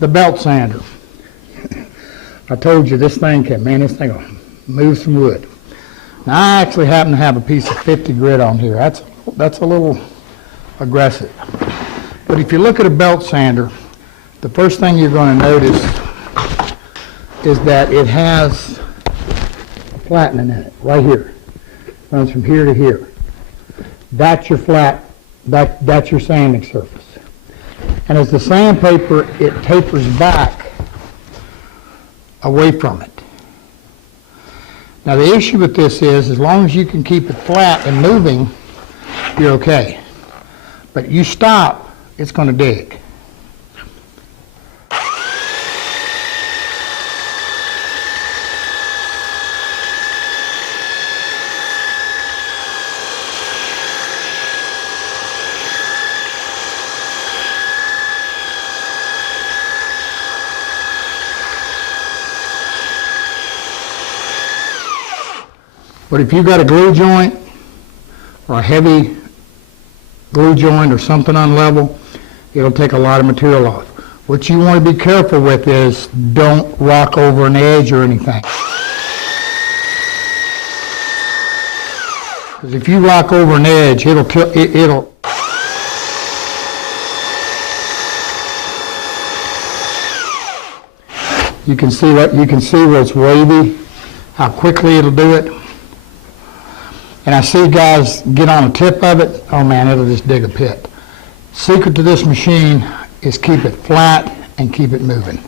the belt sander. I told you this thing will move some wood. Now I actually happen to have a piece of 50 grit on here. That's a little aggressive. But if you look at a belt sander, the first thing you're going to notice is that it has a flattening in it, right here. Runs from here to here. That's your that's your sanding surface. And as the sandpaper, it tapers back away from it. Now the issue with this is, as long as you can keep it flat and moving, you're okay. But you stop, it's going to dig. But if you've got a glue joint or a heavy glue joint or something unlevel, it'll take a lot of material off. What you want to be careful with is don't rock over an edge or anything. Because if you rock over an edge, it'll you can see where it's wavy, how quickly it'll do it. And I see guys get on the tip of it, oh man, it'll just dig a pit. Secret to this machine is keep it flat and keep it moving.